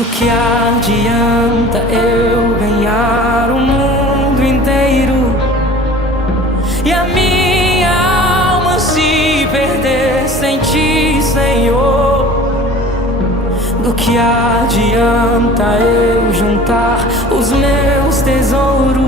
Do que adianta eu ganhar o mundo inteiro e a minha alma se perder sem ti, Senhor? Do que adianta eu juntar os meus tesouros